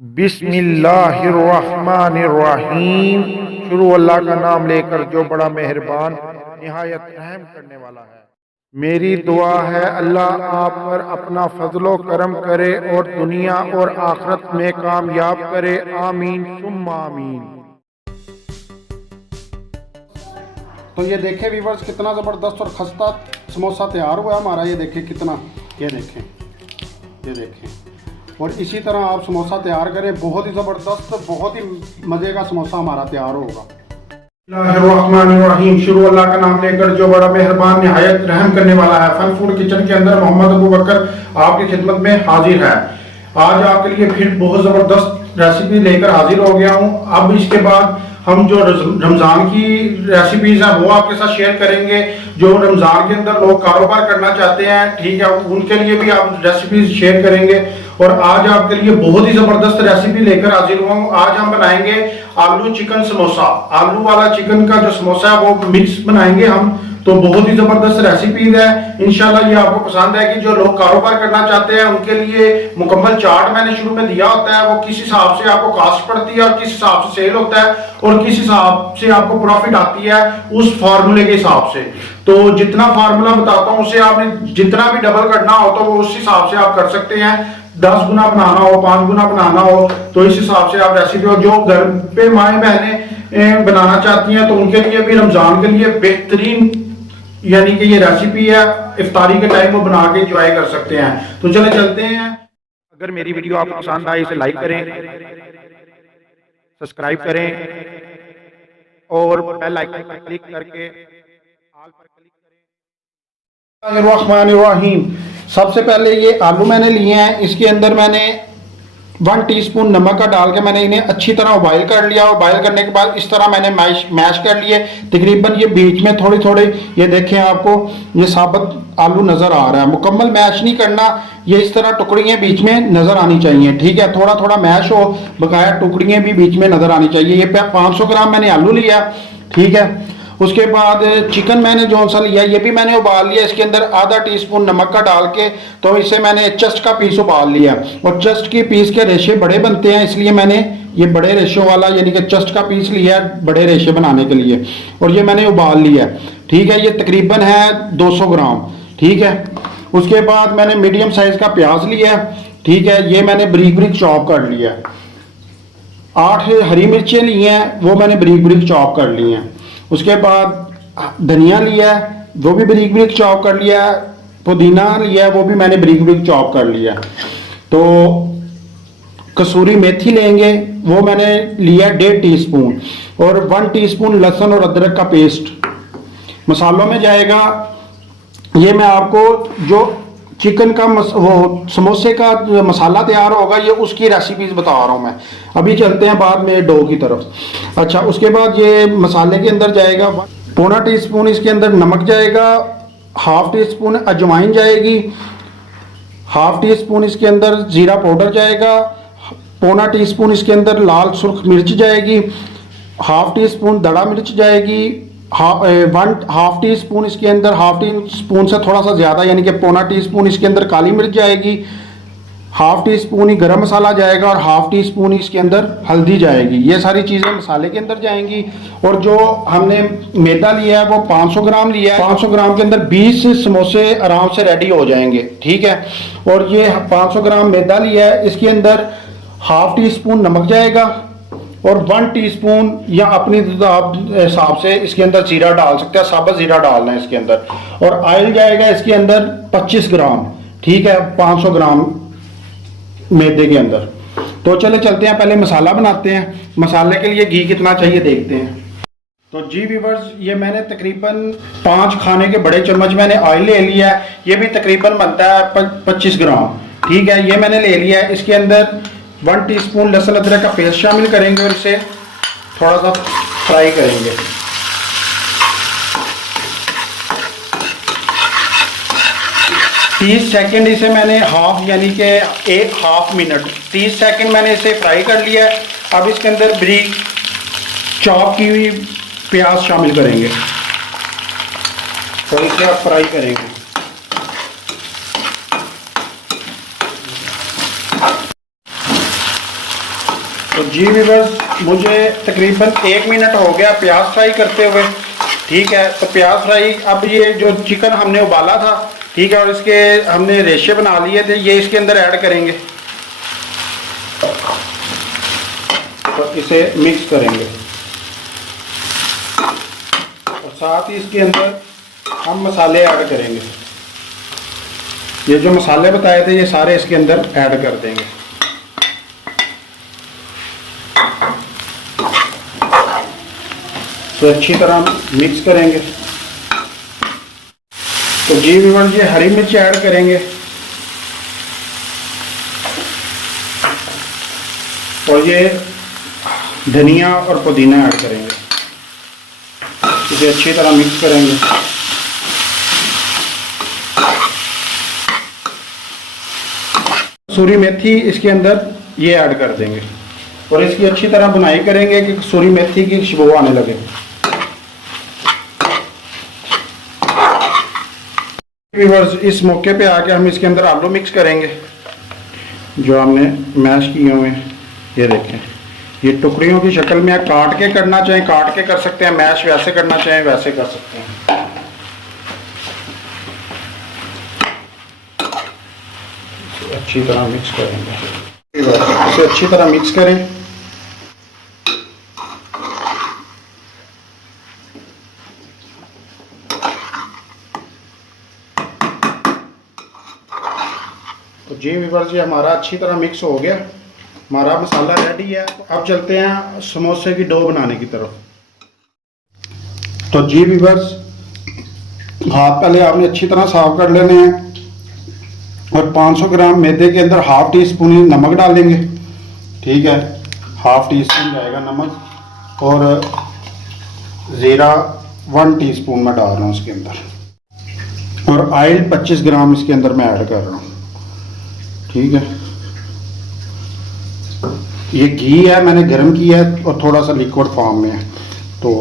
बिस्मिल्लाहिर्रहमानिर्रहीम। शुरू अल्लाह का नाम लेकर जो बड़ा मेहरबान निहायत रहम करने वाला है। मेरी दुआ है अल्लाह आप पर अपना फजलो करम करे और दुनिया और आखिरत में कामयाब करे। आमीन सुम्मा आमीन। तो ये देखें व्यूवर्स, कितना ज़बरदस्त और खस्ता समोसा तैयार हुआ है हमारा। ये देखें कितना, ये देखें, ये देखें। और इसी तरह आप समोसा तैयार करें, बहुत ही ज़बरदस्त, बहुत ही मज़े का समोसा हमारा तैयार होगा। बिस्मिल्लाहिर्रहमानिर्रहीम। शुरू अल्लाह का नाम लेकर जो बड़ा मेहरबान निहायत रहम करने वाला है। फन फूड किचन के अंदर मोहम्मद अबू बकर आपकी खिदमत में हाजिर है। आज आपके लिए फिर बहुत ज़बरदस्त रेसिपी लेकर हाजिर हो गया हूँ। अब इसके बाद हम जो रमज़ान की रेसिपीज़ हैं वो आपके साथ शेयर करेंगे। जो रमज़ान के अंदर लोग कारोबार करना चाहते हैं, ठीक है, उनके लिए भी आप रेसिपीज़ शेयर करेंगे। और आज आपके लिए बहुत ही ज़बरदस्त रेसिपी लेकर हाजिर हुआ हूँ। आज हम बनाएंगे आलू चिकन समोसा। आलू वाला चिकन का जो समोसा है वो मिक्स बनाएंगे हम। तो बहुत ही ज़बरदस्त रेसिपीज है, इंशाल्लाह ये आपको पसंद आएगी। जो लोग कारोबार करना चाहते हैं उनके लिए मुकम्मल चार्ट मैंने शुरू में दिया होता है। वो किस हिसाब से आपको कास्ट पड़ती है और किस हिसाब से सेल होता है और किस हिसाब से आपको प्रॉफिट आती है, उस फार्मूले के हिसाब से। तो जितना फार्मूला बताता हूँ उससे आपने जितना भी डबल करना हो तो वो उस हिसाब से आप कर सकते हैं। 10 गुना बनाना हो, 5 गुना बनाना हो, तो इस हिसाब से आप रेसिपी। और जो घर पे माएँ बहनें बनाना चाहती हैं तो उनके लिए भी रमजान के लिए बेहतरीन यानी कि ये रेसिपी है। इफ्तारी के टाइम वो बना के एंजॉय कर सकते हैं। तो चले चलते हैं। अगर मेरी वीडियो आपको पसंद आए इसे लाइक करें, सब्सक्राइब करें और बेल आइकन पर क्लिक करके ऑल पर क्लिक करें। बिस्मिल्लाहिर्रहमानिर्रहीम। सबसे पहले ये आलू मैंने लिए हैं, इसके अंदर मैंने 1 टीस्पून नमक का डाल के मैंने इन्हें अच्छी तरह बॉयल कर लिया। और बॉयल करने के बाद इस तरह मैंने मैश कर लिए। तकरीबन ये बीच में थोड़ी थोड़ी, ये देखें आपको ये साबुत आलू नज़र आ रहा है। मुकम्मल मैश नहीं करना, ये इस तरह टुकड़ियाँ बीच में नज़र आनी चाहिए, ठीक है। थोड़ा थोड़ा मैश हो, बकाया टुकड़ियाँ भी बीच में नज़र आनी चाहिए। ये 500 ग्राम मैंने आलू लिया, ठीक है। उसके बाद चिकन मैंने जो सा लिया ये भी मैंने उबाल लिया। इसके अंदर आधा टीस्पून नमक का डाल के, तो इसे मैंने चस्ट का पीस उबाल लिया। और चस्ट की पीस के रेशे बड़े बनते हैं, इसलिए मैंने ये बड़े रेशों वाला यानी कि चस्ट का पीस लिया बड़े रेशे बनाने के लिए। और ये मैंने उबाल लिया, ठीक है। ये तकरीबन है 200 ग्राम, ठीक है। उसके बाद मैंने मीडियम साइज का प्याज लिया, ठीक है। ये मैंने बारीक बारीक चॉप कर लिया। 8 हरी मिर्चें ली हैं, वो मैंने बारीक बारीक चॉप कर ली हैं। उसके बाद धनिया लिया है, वो भी बारीक बारीक चॉप कर लिया है। पुदीना लिया है, वो भी मैंने बारीक बारीक चॉप कर लिया। तो कसूरी मेथी लेंगे, वो मैंने लिया 1.5 टीस्पून। और 1 टीस्पून लहसुन और अदरक का पेस्ट मसालों में जाएगा। ये मैं आपको जो चिकन का वो समोसे का मसाला तैयार होगा, ये उसकी रेसिपीज बता रहा हूँ मैं। अभी चलते हैं बाद में डो की तरफ। अच्छा, उसके बाद ये मसाले के अंदर जाएगा 1.25 टीस्पून, इसके अंदर नमक जाएगा, 1/2 टीस्पून अजवाइन जाएगी, 1/2 टीस्पून इसके अंदर जीरा पाउडर जाएगा, 1/4 टीस्पून इसके अंदर लाल सुर्ख मिर्च जाएगी, 1/2 टीस्पून दड़ा मिर्च जाएगी, 1/2 टीस्पून इसके अंदर 1/2 टीस्पून से थोड़ा सा ज़्यादा यानी कि 1/4 टीस्पून इसके अंदर काली मिर्च जाएगी, 1/2 टीस्पून ही गरम मसाला जाएगा और 1/2 टीस्पून इसके अंदर हल्दी जाएगी। ये सारी चीज़ें मसाले के अंदर जाएंगी। और जो हमने मैदा लिया है वो 500 ग्राम लिया है। 500 ग्राम के अंदर 20 समोसे आराम से रेडी हो जाएंगे, ठीक है। और ये 500 ग्राम मैदा लिया है, इसके अंदर 1/2 टीस्पून नमक जाएगा और 1 टीस्पून या अपनी हिसाब से इसके अंदर जीरा डाल सकते हैं, साबुत जीरा डालना है इसके अंदर। और ऑयल जाएगा इसके अंदर 25 ग्राम, ठीक है, 500 ग्राम मैदे के अंदर। तो चले चलते हैं, पहले मसाला बनाते हैं। मसाले के लिए घी कितना चाहिए देखते हैं। तो जी व्यूअर्स, ये मैंने तकरीबन 5 खाने के बड़े चम्मच मैंने ऑयल ले लिया है। ये भी तकरीबन बनता है 25 ग्राम, ठीक है। ये मैंने ले लिया है। इसके अंदर 1 टीस्पून लहसुन अदरक का पेस्ट शामिल करेंगे और इसे थोड़ा सा फ्राई करेंगे। तीस सेकेंड इसे मैंने हाफ यानी कि 1/2 मिनट 30 सेकेंड मैंने इसे फ्राई कर लिया है। अब इसके अंदर बारीक चॉप की हुई प्याज शामिल करेंगे और इसे आप फ्राई करेंगे। तो जी व्यूअर्स, मुझे तकरीबन 1 मिनट हो गया प्याज फ्राई करते हुए। ठीक है, तो प्याज फ्राई, अब ये जो चिकन हमने उबाला था, ठीक है, और इसके हमने रेशे बना लिए थे, ये इसके अंदर ऐड करेंगे। तो इसे मिक्स करेंगे और साथ ही इसके अंदर हम मसाले ऐड करेंगे। ये जो मसाले बताए थे ये सारे इसके अंदर ऐड कर देंगे। तो अच्छी तरह मिक्स करेंगे। तो जी व्यूअर्स, ये हरी मिर्च ऐड करेंगे और ये धनिया और पुदीना ऐड करेंगे। इसे अच्छी तरह मिक्स करेंगे। कसूरी मेथी इसके अंदर ये ऐड कर देंगे और इसकी अच्छी तरह बुनाई करेंगे कि कसूरी मेथी की खुशबू आने लगे। व्यूअर्स, इस मौके पे आके हम इसके अंदर आलू मिक्स करेंगे जो हमने मैश किए हुए हैं। ये देखें, ये टुकड़ियों की शक्ल में काट के करना चाहें काट के कर सकते हैं, मैश वैसे करना चाहें वैसे कर सकते हैं। अच्छी तरह मिक्स करेंगे। इसे अच्छी तरह मिक्स करें। तो जी व्यूअर्स, ये हमारा अच्छी तरह मिक्स हो गया, हमारा मसाला रेडी है। तो अब चलते हैं समोसे की डो बनाने की तरफ। तो जी व्यूअर्स, हाथ पहले आपने अच्छी तरह साफ कर लेने हैं और 500 ग्राम मैदे के अंदर ½ टी स्पून नमक डालेंगे। ठीक है, ½ टी स्पून जाएगा नमक और ज़ीरा 1 टीस्पून में डाल रहा हूँ इसके अंदर, और ऑयल 25 ग्राम इसके अंदर मैं ऐड कर रहा हूँ। ठीक है, ये घी है, मैंने गर्म किया है और थोड़ा सा लिक्विड फॉर्म में है। तो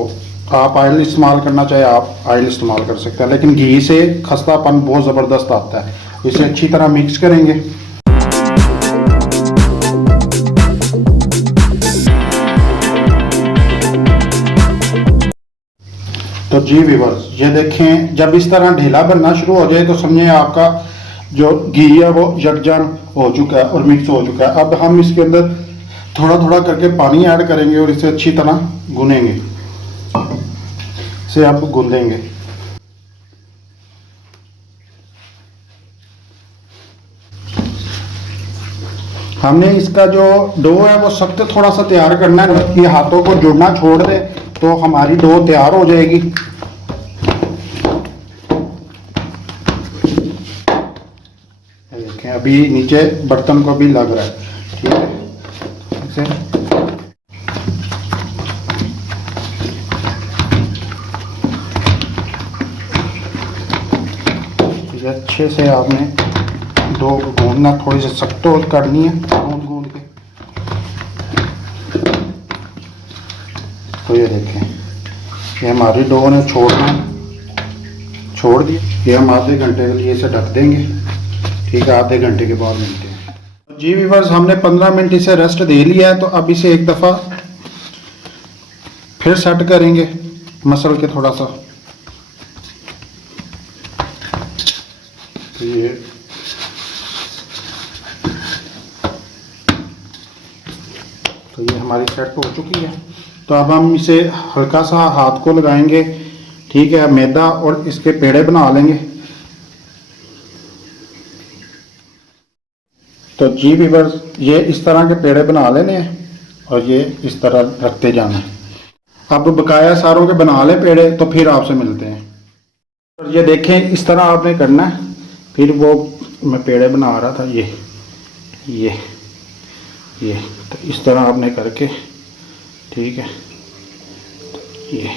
आप ऑयल इस्तेमाल करना चाहे आप ऑयल इस्तेमाल कर सकते हैं, लेकिन घी से खस्तापन बहुत ज़बरदस्त आता है। इसे अच्छी तरह मिक्स करेंगे। तो जी व्यूअर्स, ये देखें, जब इस तरह ढीला बनना शुरू हो जाए तो समझें आपका जो घी है वो यकजान हो चुका है और मिक्स हो चुका है। अब हम इसके अंदर थोड़ा थोड़ा करके पानी ऐड करेंगे और इसे अच्छी तरह गूंदेंगे। इसे आप गूंदेंगे। हमने इसका जो डो है वो सख्त थोड़ा सा तैयार करना है, ये हाथों को जुड़ना छोड़ दे तो हमारी डो तैयार हो जाएगी। देखें, अभी नीचे बर्तन को भी लग रहा है। ठीक है, इसे अच्छे से आपने डो को गूंदना, थोड़ी सी सख्त करनी है गूंद के। तो ये देखें, ये हमारी डो ने छोड़ दिया। ये हम आधे घंटे के लिए इसे ढक देंगे। ठीक है, आधे घंटे के बाद मिलते हैं। जी व्यूअर्स, हमने 15 मिनट इसे रेस्ट दे लिया है। तो अब इसे एक दफ़ा फिर सेट करेंगे मसल के थोड़ा सा। तो ये हमारी सेट हो चुकी है। तो अब हम इसे हल्का सा हाथ को लगाएंगे। ठीक है, मैदा और इसके पेड़े बना लेंगे। तो जी व्यूअर्स, ये इस तरह के पेड़े बना लेने हैं और ये इस तरह रखते जाना है। अब बकाया सारों के बना ले पेड़े, तो फिर आपसे मिलते हैं। और ये देखें, इस तरह आपने करना है। फिर वो मैं पेड़े बना रहा था, ये तो इस तरह आपने करके, ठीक है, ये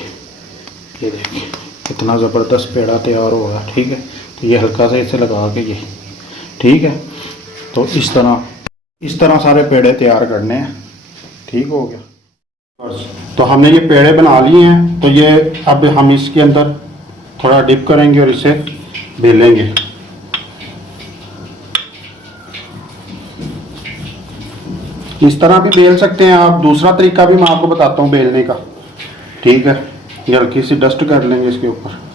देखिए कितना ज़बरदस्त पेड़ा तैयार हो गया। ठीक है, तो ये हल्का सा इसे लगा के ये, ठीक है, तो इस तरह सारे पेड़े तैयार करने हैं। ठीक हो गया। तो हमने ये पेड़े बना लिए हैं। तो ये अब हम इसके अंदर थोड़ा डिप करेंगे और इसे बेलेंगे। इस तरह भी बेल सकते हैं आप। दूसरा तरीका भी मैं आपको बताता हूँ बेलने का, ठीक है। ये हल्की सी डस्ट कर लेंगे इसके ऊपर।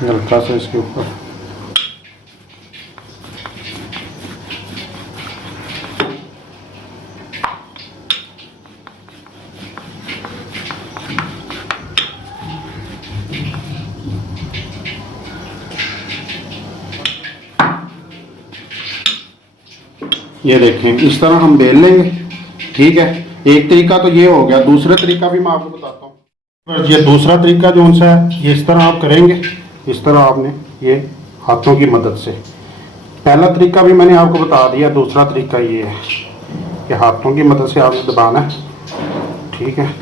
हल्का सा इसके ऊपर। ये देखें, इस तरह हम बेल लेंगे, ठीक है। एक तरीका तो ये हो गया। दूसरा तरीका भी मैं आपको बताता हूँ। ये दूसरा तरीका जो सा है, ये इस तरह आप करेंगे। इस तरह आपने ये हाथों की मदद से, पहला तरीका भी मैंने आपको बता दिया, दूसरा तरीका ये है कि हाथों की मदद से आपने दबाना है, ठीक है।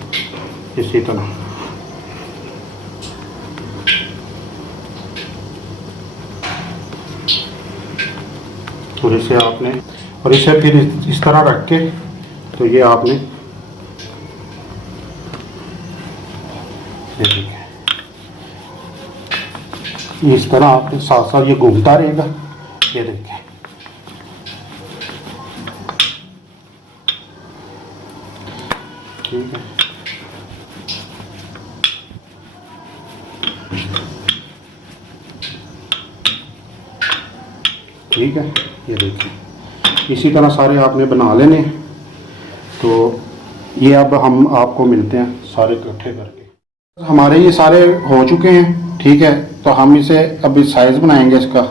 इसी तरह और इसे आपने, और इसे फिर इस तरह रख के, तो ये आपने इस तरह आपके साथ साथ ये घूमता रहेगा। ये देखिए, ठीक है। ठीक है, ये देखिए, इसी तरह सारे आपने बना लेने। तो ये अब हम आपको मिलते हैं सारे इकट्ठे करके। हमारे ये सारे हो चुके हैं, ठीक है। तो हम इसे अभी साइज़ बनाएंगे इसका,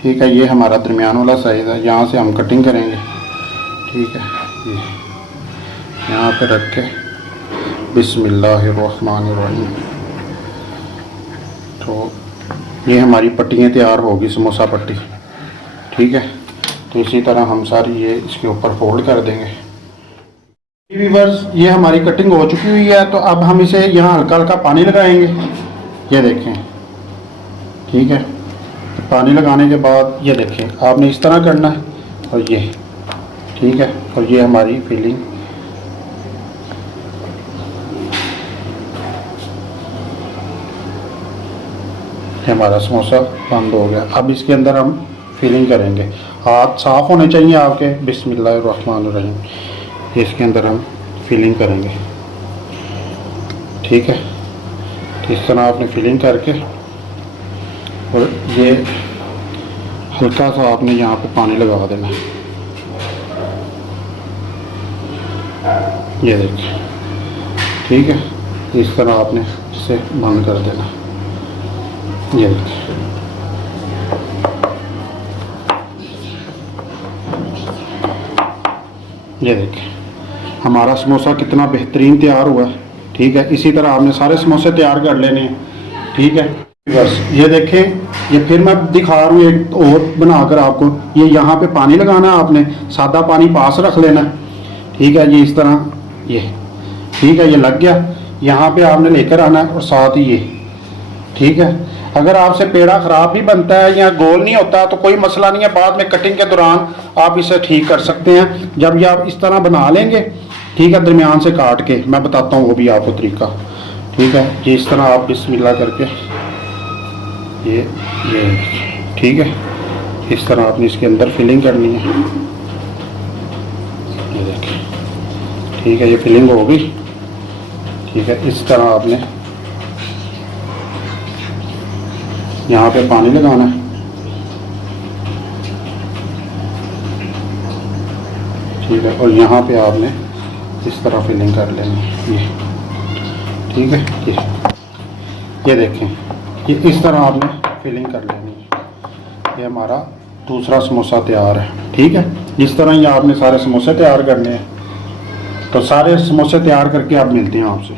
ठीक है। ये हमारा दरमियान वाला साइज़ है, यहाँ से हम कटिंग करेंगे, ठीक है। ये यहाँ पे रख के बिस्मिल्लाहिर्रहमानिर्रहीम। तो ये हमारी पट्टियाँ तैयार होगी, समोसा पट्टी, ठीक है। तो इसी तरह हम सारी ये इसके ऊपर फोल्ड कर देंगे। व्यूअर्स, ये हमारी कटिंग हो चुकी हुई है। तो अब हम इसे यहाँ हल्का हल्का पानी लगाएंगे, ये देखें, ठीक है। तो पानी लगाने के बाद ये देखें, आपने इस तरह करना है, और ये, ठीक है। और ये हमारी फिलिंग, हमारा समोसा बंद हो गया। अब इसके अंदर हम फिलिंग करेंगे। हाथ साफ़ होने चाहिए आपके। बिस्मिल्लाहिर्रहमानिर्रहीम। इसके अंदर हम फिलिंग करेंगे, ठीक है। इस तरह आपने फिलिंग करके, और ये हल्का सा आपने यहाँ पे पानी लगा देना है, ये देखिए, ठीक है। इस तरह आपने इसे बंद कर देना, ये देखिए। ये देखिए, हमारा समोसा कितना बेहतरीन तैयार हुआ है, ठीक है। इसी तरह आपने सारे समोसे तैयार कर लेने हैं, ठीक है। बस ये देखें, ये फिर मैं दिखा रहा हूँ एक और बनाकर आपको। ये यहाँ पे पानी लगाना है आपने, सादा पानी पास रख लेना है, ठीक है। ये इस तरह, ये ठीक है, ये लग गया। यहाँ पे आपने लेकर आना है, और साथ ही ये, ठीक है। अगर आपसे पेड़ा ख़राब भी बनता है या गोल नहीं होता तो कोई मसला नहीं है, बाद में कटिंग के दौरान आप इसे ठीक कर सकते हैं। जब ये आप इस तरह बना लेंगे, ठीक है, दरमियान से काट के, मैं बताता हूँ वो भी आपको तरीका, ठीक है। ये इस तरह आप बिस्मिल्लाह करके, ये ठीक है, इस तरह आपने इसके अंदर फिलिंग करनी है, ये देखिए, ठीक है। ये फिलिंग हो गई, ठीक है। इस तरह आपने यहाँ पे पानी लगाना है, ठीक है। और यहाँ पे आपने इस तरह फिलिंग कर लेनी है, ये ठीक है। ये देखें, ये इस तरह आपने फिलिंग कर लेनी है। ये हमारा दूसरा समोसा तैयार है, ठीक है। इस तरह ही आपने सारे समोसे तैयार करने हैं। तो सारे समोसे तैयार करके आप मिलते हैं आपसे।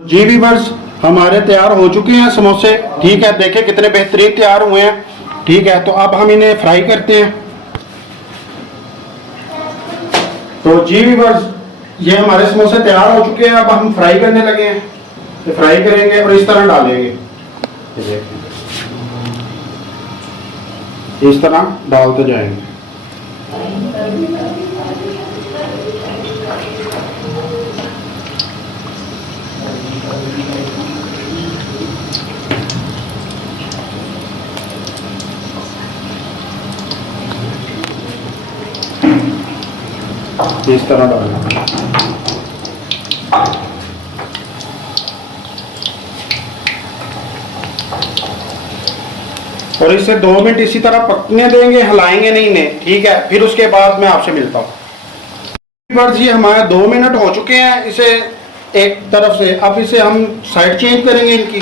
जी व्यूअर्स, हमारे तैयार हो चुके हैं समोसे, ठीक है। देखें कितने बेहतरीन तैयार हुए हैं, ठीक है। तो अब हम इन्हें फ्राई करते हैं। तो जी व्यूअर्स, ये हमारे समोसे तैयार हो चुके हैं। अब हम फ्राई करने लगे हैं। तो फ्राई करेंगे और इस तरह डालेंगे, ये देखिए, इस तरह डालते जाएंगे। इस तरह डालना। और इसे 2 मिनट इसी तरह पकने देंगे, हिलाएंगे नहीं इन्हें, ठीक है। फिर उसके बाद मैं आपसे मिलता हूँ। ये हमारे 2 मिनट हो चुके हैं इसे एक तरफ से। अब इसे हम साइड चेंज करेंगे इनकी,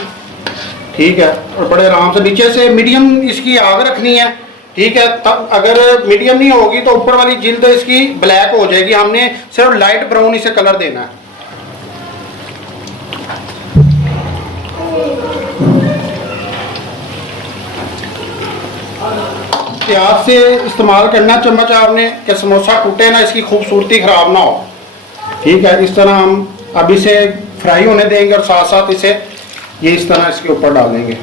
ठीक है। और बड़े आराम से नीचे से मीडियम इसकी आग रखनी है, ठीक है। तब अगर मीडियम नहीं होगी तो ऊपर वाली जिल्द इसकी ब्लैक हो जाएगी। हमने सिर्फ लाइट ब्राउन इसे कलर देना है। प्याज से इस्तेमाल करना चम्मच आपने कि समोसा टूटे ना, इसकी खूबसूरती खराब ना हो, ठीक है। इस तरह हम अब इसे फ्राई होने देंगे और साथ साथ इसे ये इस तरह इसके ऊपर डालेंगे।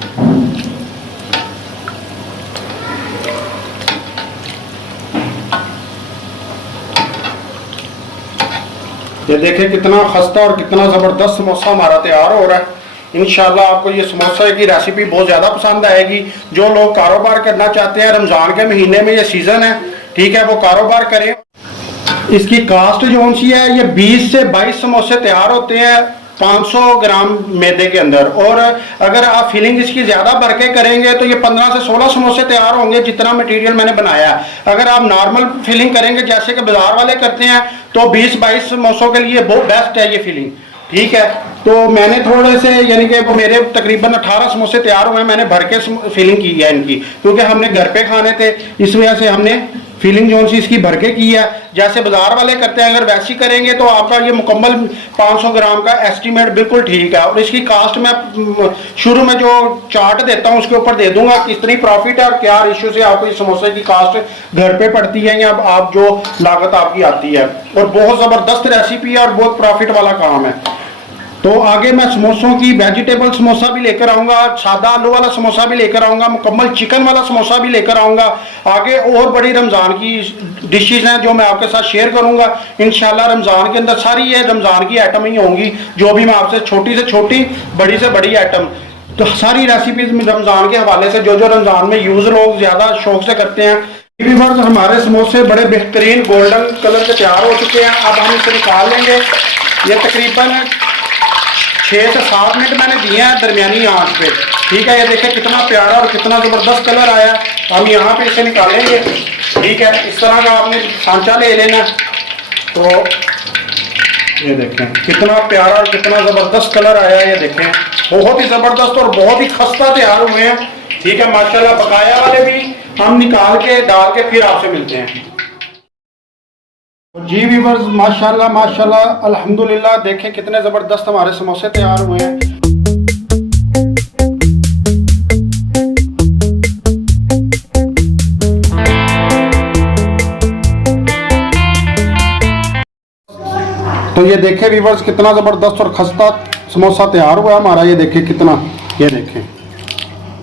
ये देखें कितना खस्ता और कितना ज़बरदस्त समोसा हमारा तैयार हो रहा है। इंशाल्लाह आपको ये समोसा की रेसिपी बहुत ज़्यादा पसंद आएगी। जो लोग कारोबार करना चाहते हैं, रमज़ान के महीने में ये सीज़न है, ठीक है, वो कारोबार करें। इसकी कास्ट जो सी है, ये 20 से 22 समोसे तैयार होते हैं 500 ग्राम मैदे के अंदर। और अगर आप फिलिंग इसकी ज़्यादा भर के करेंगे तो ये 15 से 16 समोसे तैयार होंगे, जितना मटेरियल मैंने बनाया है। अगर आप नॉर्मल फिलिंग करेंगे जैसे कि बाजार वाले करते हैं तो 20-22 समोसों के लिए बहुत बेस्ट है ये फिलिंग, ठीक है। तो मैंने थोड़े से यानी कि मेरे तकरीबन 18 समोसे तैयार हुए हैं, मैंने भर के फिलिंग की है इनकी, क्योंकि हमने घर पे खाने थे, इस वजह से हमने फिलिंग जो सी इसकी भर के की है। जैसे बाजार वाले करते हैं अगर वैसी करेंगे तो आपका ये मुकम्मल 500 ग्राम का एस्टीमेट बिल्कुल ठीक है। और इसकी कास्ट मैं शुरू में जो चार्ट देता हूँ उसके ऊपर दे दूंगा कितनी प्रॉफिट है और क्या रेशियो से आपको इस समोसे की कास्ट घर पे पड़ती है या आप जो लागत आपकी आती है। और बहुत ज़बरदस्त रेसिपी है और बहुत प्रॉफिट वाला काम है। तो आगे मैं समोसों की वेजिटेबल समोसा भी लेकर आऊंगा, सादा आलू वाला समोसा भी लेकर आऊंगा, मुकम्मल चिकन वाला समोसा भी लेकर आऊंगा। आगे और बड़ी रमज़ान की डिशेज हैं जो मैं आपके साथ शेयर करूंगा इंशाल्लाह। रमज़ान के अंदर सारी ये रमज़ान की आइटम ही होंगी, जो भी मैं आपसे छोटी से छोटी बड़ी से बड़ी आइटम, तो सारी रेसिपीज रमज़ान के हवाले से जो जो रमज़ान में यूज़ लोग ज़्यादा शौक से करते हैं। व्यूअर्स, हमारे समोसे बड़े बेहतरीन गोल्डन कलर के तैयार हो चुके हैं। अब हम इसे निकाल लेंगे। ये तकरीबन 6 से 7 मिनट मैंने दिए हैं दरमियानी आंच पे, ठीक है। ये देखें कितना प्यारा और कितना ज़बरदस्त कलर आया। हम यहाँ पे इसे निकालेंगे, ठीक है। इस तरह का आपने सांचा ले लेना। तो ये देखें कितना प्यारा और कितना ज़बरदस्त कलर आया। ये देखें बहुत ही ज़बरदस्त और बहुत ही खस्ता तैयार हुए हैं, ठीक है माशाल्लाह। बकाया वाले भी हम निकाल के डाल के फिर आपसे मिलते हैं। जी व्यूअर्स, माशाल्लाह माशाल्लाह अल्हम्दुलिल्लाह, देखें कितने ज़बरदस्त हमारे समोसे तैयार हुए हैं। तो ये देखें व्यूअर्स कितना ज़बरदस्त और खस्ता समोसा तैयार हुआ है हमारा। ये देखें कितना, ये देखें,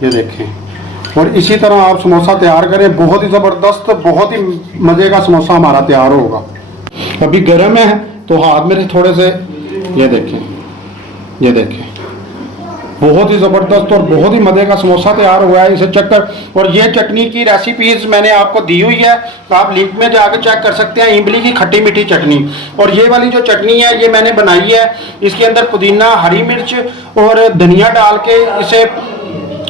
ये देखें। और इसी तरह आप समोसा तैयार करें, बहुत ही ज़बरदस्त बहुत ही मज़े का समोसा हमारा तैयार होगा। अभी गर्म है तो हाथ में थोड़े से ये देखें, ये देखें बहुत ही ज़बरदस्त और बहुत ही मज़े का समोसा तैयार हुआ है। इसे चेक कर। और ये चटनी की रेसिपीज़ मैंने आपको दी हुई है, आप लिंक में जाकर चेक कर सकते हैं। इमली की खट्टी मीठी चटनी। और ये वाली जो चटनी है ये मैंने बनाई है, इसके अंदर पुदीना, हरी मिर्च और धनिया डाल के इसे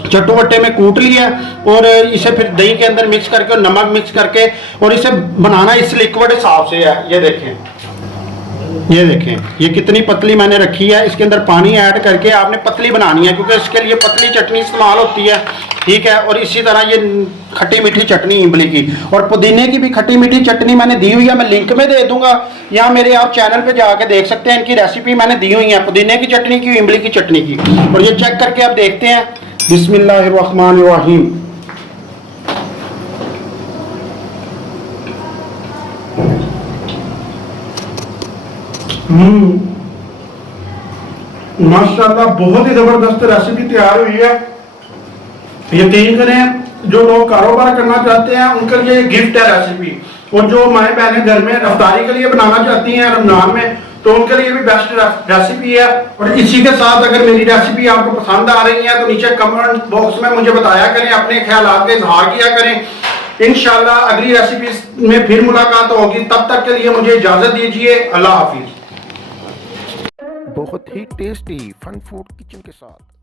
चट्टू-बट्टे में कूट लिया और इसे फिर दही के अंदर मिक्स करके और नमक मिक्स करके और इसे बनाना इस लिक्विड हिसाब से है। ये देखें, ये देखें ये कितनी पतली मैंने रखी है। इसके अंदर पानी ऐड करके आपने पतली बनानी है, क्योंकि इसके लिए पतली चटनी इस्तेमाल होती है, ठीक है। और इसी तरह ये खट्टी मीठी चटनी इमली की और पुदीने की भी खट्टी मीठी चटनी मैंने दी हुई है, मैं लिंक में दे दूंगा या मेरे आप चैनल पे जाके देख सकते हैं। इनकी रेसिपी मैंने दी हुई है, पुदीने की चटनी की, इमली की चटनी की। और ये चेक करके आप देखते हैं। बिस्मिल्लाहिर्रहमानिर्रहीम। माशाल्लाह बहुत ही जबरदस्त रेसिपी तैयार हुई है। यकीन करें जो लोग कारोबार करना चाहते हैं उनके लिए गिफ्ट है रेसिपी। और जो माएँ बहनें घर में रफ्तारी के लिए बनाना चाहती हैं रमजान में, तो उनके लिए भी बेस्ट रेसिपी है। और इसी के साथ अगर मेरी रेसिपी आपको पसंद आ रही है तो नीचे कमेंट बॉक्स में मुझे बताया करें, अपने ख्यालात का इजहार किया करें। इंशाल्लाह अगली रेसिपी में फिर मुलाकात होगी, तब तक के लिए मुझे इजाजत दीजिए। अल्लाह हाफिज। बहुत ही टेस्टी फन फूड किचन के साथ